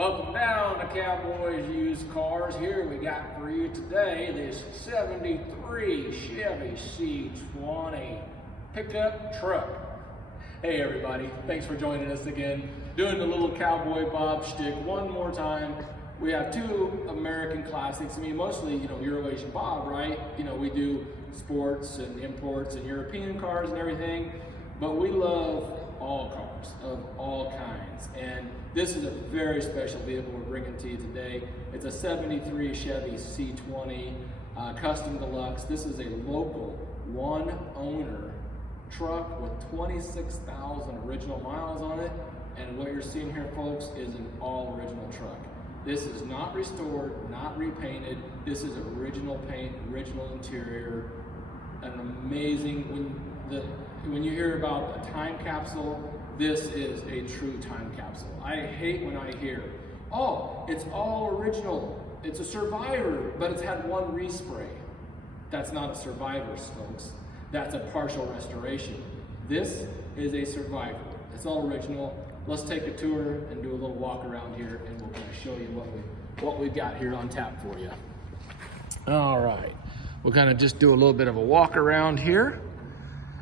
Welcome down to Cowboys Used Cars. Here we got for you today this 73 Chevy C20 pickup truck. Hey everybody, thanks for joining us again. Doing the little Cowboy Bob shtick one more time. We have two American classics. I mean, mostly, Euro-Asian Bob, right? We do sports and imports and European cars and everything, but we love all cars of all kinds. And this is a very special vehicle we're bringing to you today. It's a 73 Chevy C20 Custom Deluxe. This is a local one owner truck with 26,000 original miles on it. And what you're seeing here, folks, is an all original truck. This is not restored, not repainted. This is original paint, original interior. An amazing, when you hear about a time capsule, this is a true time capsule. I hate when I hear, oh, it's all original. It's a Survivor, but it's had one respray. That's not a Survivor, folks. That's a partial restoration. This is a Survivor. It's all original. Let's take a tour and do a little walk around here, and we'll kind of show you what we've got here on tap for you. All right, we'll kind of just do a little bit of a walk around here.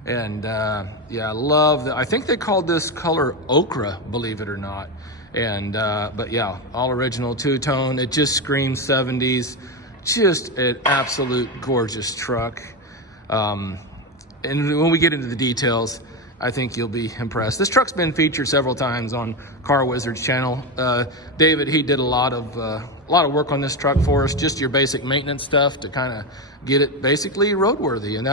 And yeah, I love that. I think they called this color ochre, believe it or not. And but yeah, all original two-tone. It just screams 70s. Just an absolute gorgeous truck. And when we get into the details, I think you'll be impressed. This truck's been featured several times on Car Wizard's channel. David, he did a lot of work on this truck for us, just your basic maintenance stuff to kind of get it basically roadworthy. And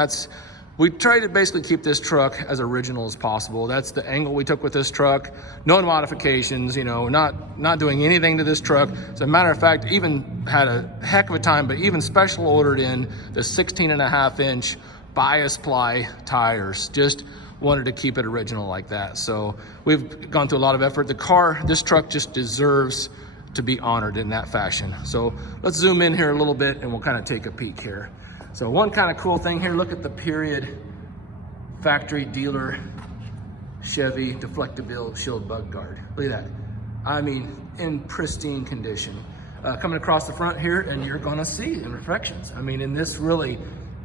we tried to basically keep this truck as original as possible. That's the angle we took with this truck. No modifications, not doing anything to this truck. As a matter of fact, even had a heck of a time, but even special ordered in the 16.5-inch bias ply tires. Just wanted to keep it original like that. So we've gone through a lot of effort. This truck just deserves to be honored in that fashion. So let's zoom in here a little bit and we'll kind of take a peek here. So one kind of cool thing here, look at the period factory dealer Chevy deflectable shield bug guard. Look at that. I mean, in pristine condition. Coming across the front here, and you're gonna see imperfections. I mean, and this really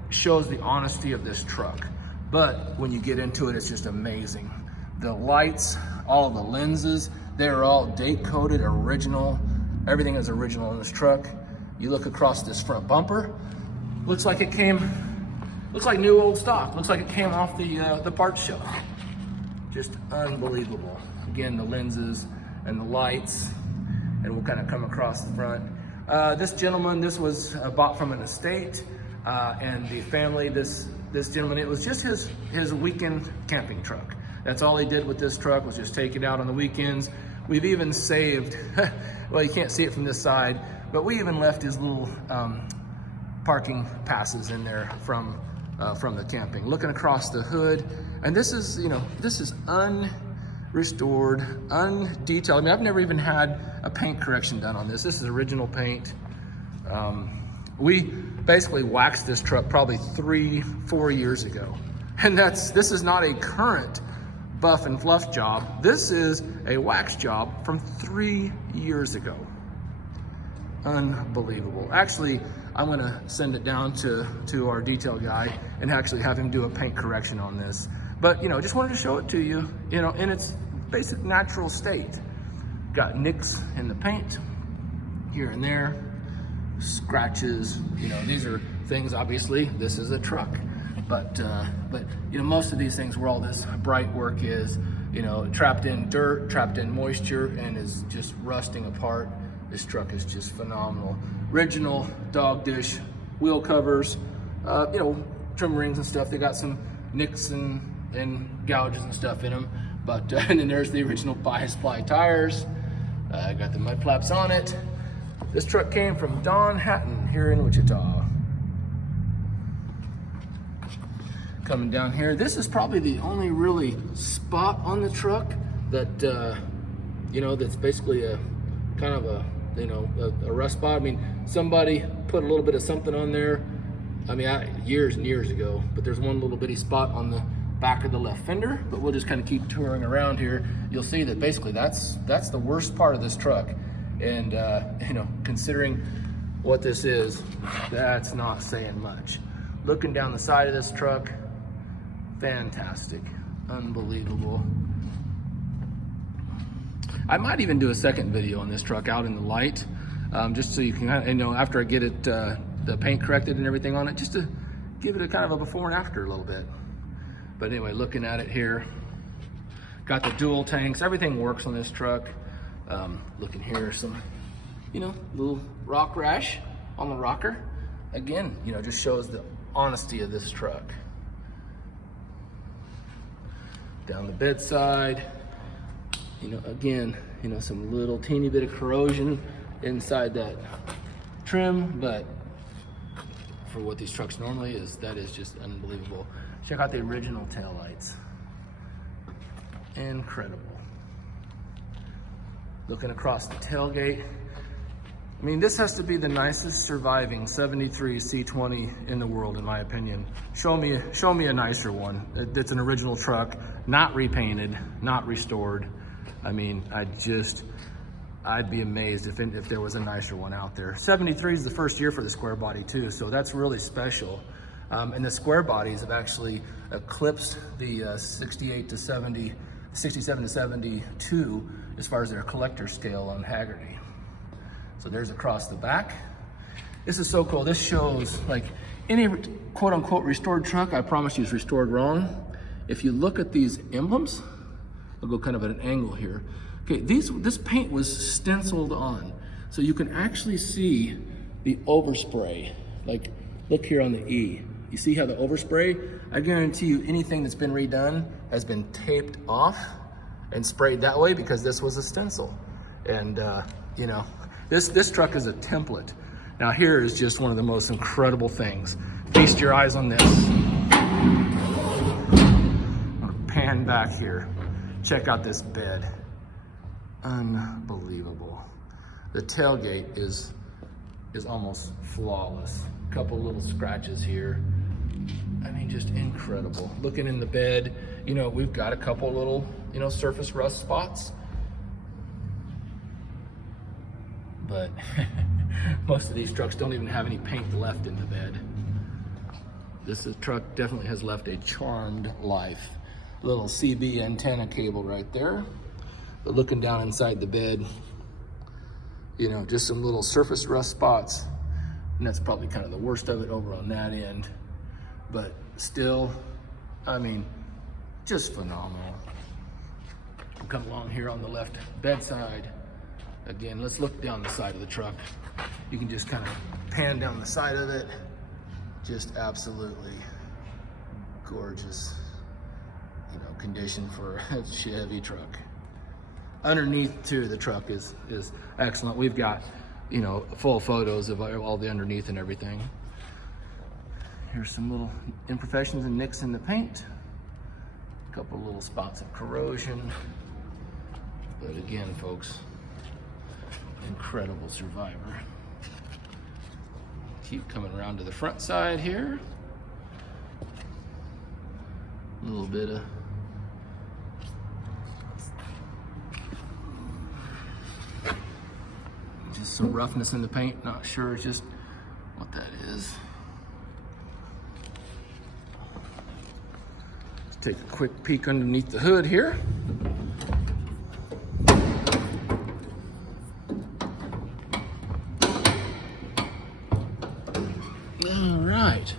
shows the honesty of this truck. But when you get into it, it's just amazing. The lights, all the lenses, they're all date coded, original. Everything is original in this truck. You look across this front bumper, looks like new old stock. Looks like it came off the parts shelf. Just unbelievable. Again, the lenses and the lights, and we'll kind of come across the front. This gentleman, this was bought from an estate, and the family, this gentleman, it was just his weekend camping truck. That's all he did with this truck, was just take it out on the weekends. We've even saved, well, you can't see it from this side, but we even left his little parking passes in there from the camping. Looking across the hood, and this is unrestored, undetailed. I mean, I've never even had a paint correction done on this. This is original paint. We basically waxed this truck probably 3-4 years ago, and this is not a current buff and fluff job. This is a wax job from 3 years ago. Unbelievable. Actually, I'm gonna send it down to our detail guy and actually have him do a paint correction on this. But just wanted to show it to you, in its basic natural state. Got nicks in the paint here and there, scratches. These are things, obviously, this is a truck. But most of these things where all this bright work is, trapped in dirt, trapped in moisture, and is just rusting apart. This truck is just phenomenal. Original dog dish wheel covers, trim rings and stuff. They got some nicks and gouges and stuff in them. But and then there's the original bias ply tires. Got the mud flaps on it. This truck came from Don Hatton here in Wichita. Coming down here, this is probably the only really spot on the truck that that's basically a kind of a rust spot. I mean, somebody put a little bit of something on there. I mean, years and years ago, but there's one little bitty spot on the back of the left fender, but we'll just kind of keep touring around here. You'll see that basically that's the worst part of this truck. And you know, considering what this is, that's not saying much. Looking down the side of this truck, fantastic, unbelievable. I might even do a second video on this truck out in the light, just so you can, you know, after I get it, the paint corrected and everything on it, just to give it a kind of a before and after a little bit. But anyway, looking at it here, got the dual tanks, everything works on this truck. Looking here, some, you know, little rock rash on the rocker. Again, you know, just shows the honesty of this truck. Down the bedside, you know, again, you know, some little teeny bit of corrosion inside that trim, but for what these trucks normally is, that is just unbelievable. Check out the original taillights. Incredible. Looking across the tailgate, I mean, this has to be the nicest surviving 73 C20 in the world, in my opinion. Show me a nicer one. It's an original truck, not repainted, not restored. I mean, I'd be amazed if there was a nicer one out there. 73 is the first year for the square body too, so that's really special. And the square bodies have actually eclipsed the 67 to 72 as far as their collector scale on Haggerty. So there's across the back. This is so cool. This shows, like, any quote unquote restored truck, I promise you is restored wrong. If you look at these emblems, I'll go kind of at an angle here. Okay, this paint was stenciled on, so you can actually see the overspray. Like, look here on the E. You see how the overspray? I guarantee you anything that's been redone has been taped off and sprayed that way because this was a stencil. And you know, this truck is a template. Now here is just one of the most incredible things. Feast your eyes on this. I'm gonna pan back here. Check out this bed. Unbelievable. The tailgate is almost flawless. A couple little scratches here. I mean, just incredible. Looking in the bed, you know, we've got a couple little, you know, surface rust spots. But most of these trucks don't even have any paint left in the bed. This truck definitely has left a charmed life. Little CB antenna cable right there. But looking down inside the bed, you know, just some little surface rust spots. And that's probably kind of the worst of it over on that end. But still, I mean, just phenomenal. Come along here on the left bedside. Again, let's look down the side of the truck. You can just kind of pan down the side of it. Just absolutely gorgeous, you know, condition for a Chevy truck. Underneath too, the truck is excellent. We've got, you know, full photos of all the underneath and everything. Here's some little imperfections and nicks in the paint. A couple little spots of corrosion. But again, folks, incredible survivor. Keep coming around to the front side here. A little bit of just some roughness in the paint. Not sure just what that is. Let's take a quick peek underneath the hood here. All right.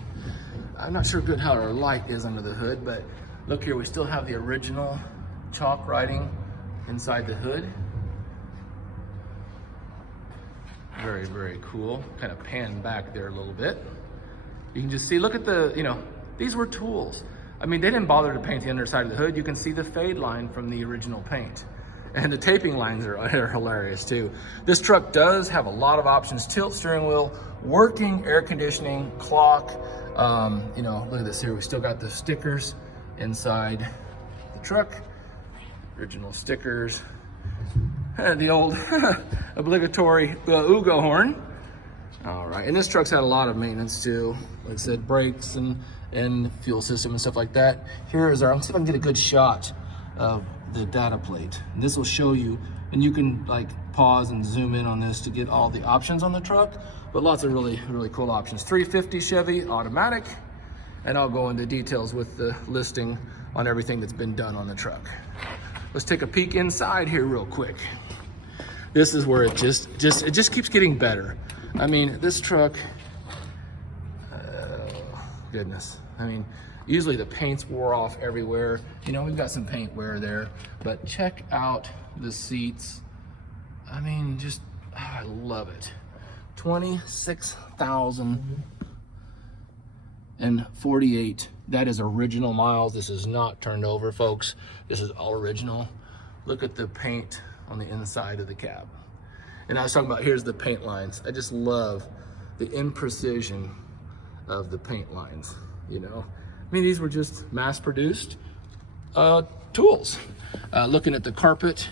I'm not sure good how our light is under the hood, but look here, we still have the original chalk writing inside the hood. Very, very cool. Kind of pan back there a little bit. You can just see, look at the, you know, these were tools. I mean, they didn't bother to paint the underside of the hood. You can see the fade line from the original paint. And the taping lines are hilarious too. This truck does have a lot of options. Tilt steering wheel, working air conditioning, clock. You know, look at this here. We still got the stickers inside the truck. Original stickers. The old obligatory Ugo horn. All right, and this truck's had a lot of maintenance too. Like I said, brakes and fuel system and stuff like that. Here is our, let's see if I can get a good shot of the data plate. And this will show you, and you can like pause and zoom in on this to get all the options on the truck, but lots of really cool options. 350 Chevy automatic, and I'll go into details with the listing on everything that's been done on the truck. Let's take a peek inside here real quick. This is where it just keeps getting better. I mean, this truck, goodness. I mean, usually the paint's wore off everywhere. You know, we've got some paint wear there, but check out the seats. I mean, just, I love it. 26,048. That is original miles. This is not turned over, folks. This is all original. Look at the paint on the inside of the cab. And I was talking about, here's the paint lines. I just love the imprecision of the paint lines, you know. I mean, these were just mass-produced tools. Looking at the carpet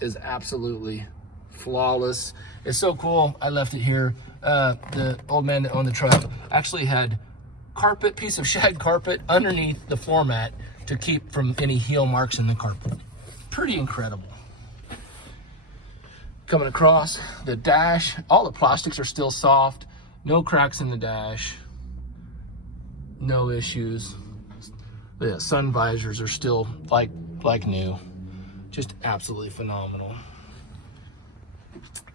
is absolutely flawless. It's so cool. I left it here. The old man that owned the truck actually had piece of shag carpet underneath the floor mat to keep from any heel marks in the carpet. Pretty incredible. Coming across the dash, all the plastics are still soft. No cracks in the dash. No issues. The sun visors are still like new. Just absolutely phenomenal.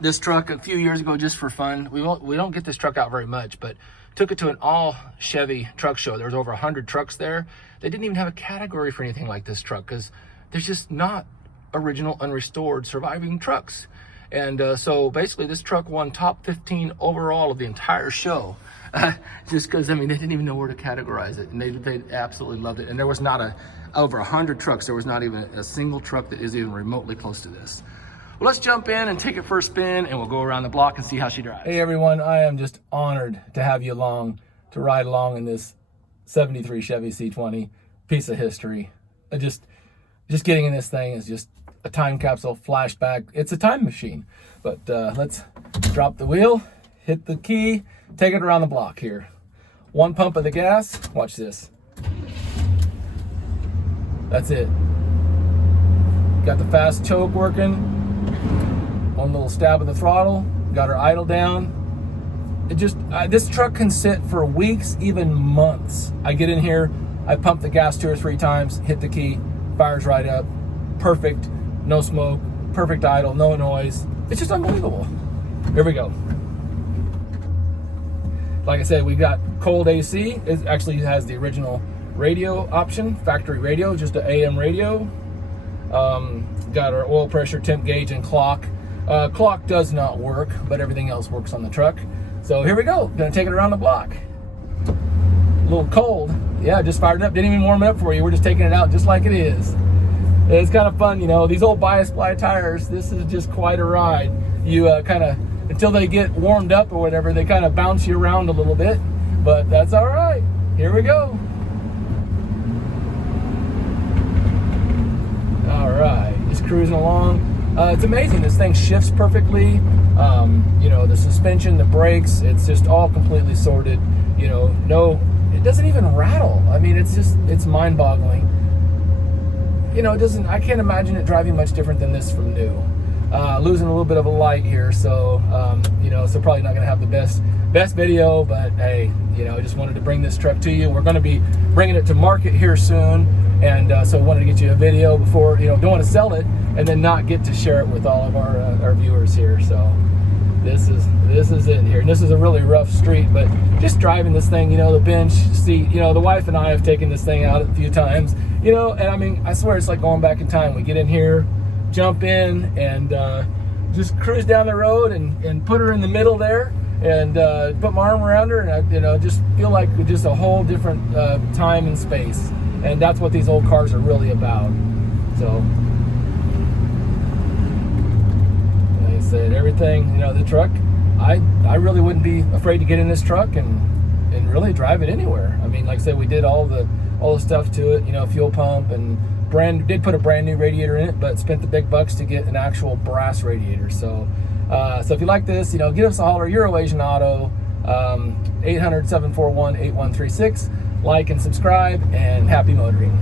This truck a few years ago, just for fun, we don't get this truck out very much, but took it to an all Chevy truck show. There was over 100 trucks there. They didn't even have a category for anything like this truck because there's just not original unrestored surviving trucks. And so basically this truck won top 15 overall of the entire show. Just because, I mean, they didn't even know where to categorize it, and they absolutely loved it. And there was not over 100 trucks, there was not even a single truck that is even remotely close to this. Well, let's jump in and take it for a spin, and we'll go around the block and see how she drives. Hey everyone, I am just honored to have you along to ride along in this 73 Chevy C20, piece of history. Just getting in this thing is just a time capsule, flashback. It's a time machine. But let's drop the wheel, hit the key, take it around the block here. One pump of the gas, watch this. That's it. Got the fast choke working. One little stab of the throttle, got her idle down. It just, this truck can sit for weeks, even months. I get in here, I pump the gas 2 or 3 times, hit the key, fires right up. Perfect, no smoke, perfect idle, no noise. It's just unbelievable. Here we go. Like I said, we got cold AC. It actually has the original radio option, factory radio, just an AM radio. Got our oil pressure, temp gauge, and clock. Clock does not work, but everything else works on the truck. So here we go, gonna take it around the block. A little cold. Yeah, just fired it up, didn't even warm it up for you. We're just taking it out just like it is. It's kind of fun, you know, these old bias ply tires, this is just quite a ride. You kind of, until they get warmed up or whatever, they kind of bounce you around a little bit, but that's all right. Here we go. All right, just cruising along. It's amazing, this thing shifts perfectly. You know, the suspension, the brakes, it's just all completely sorted. You know, it doesn't even rattle. I mean, it's mind-boggling. You know, I can't imagine it driving much different than this from new. Losing a little bit of a light here, so you know, so probably not gonna have the best video, but hey, you know, I just wanted to bring this truck to you. We're gonna be bringing it to market here soon, and so wanted to get you a video before, you know, don't want to sell it and then not get to share it with all of our viewers here. So this is it here, and this is a really rough street, but just driving this thing, you know, the bench seat, you know, the wife and I have taken this thing out a few times, you know, and I mean, I swear it's like going back in time. We get in here, jump in, and just cruise down the road and put her in the middle there, and put my arm around her, and I, you know, just feel like just a whole different time and space. And that's what these old cars are really about. So, like I said, everything, you know, the truck, I really wouldn't be afraid to get in this truck and really drive it anywhere. I mean, like I said, we did all the stuff to it, you know, fuel pump, and did put a brand new radiator in it, but spent the big bucks to get an actual brass radiator. So so if you like this, you know, give us a holler. You're Asian Auto, 800-741-8136. Like and subscribe, and happy motoring.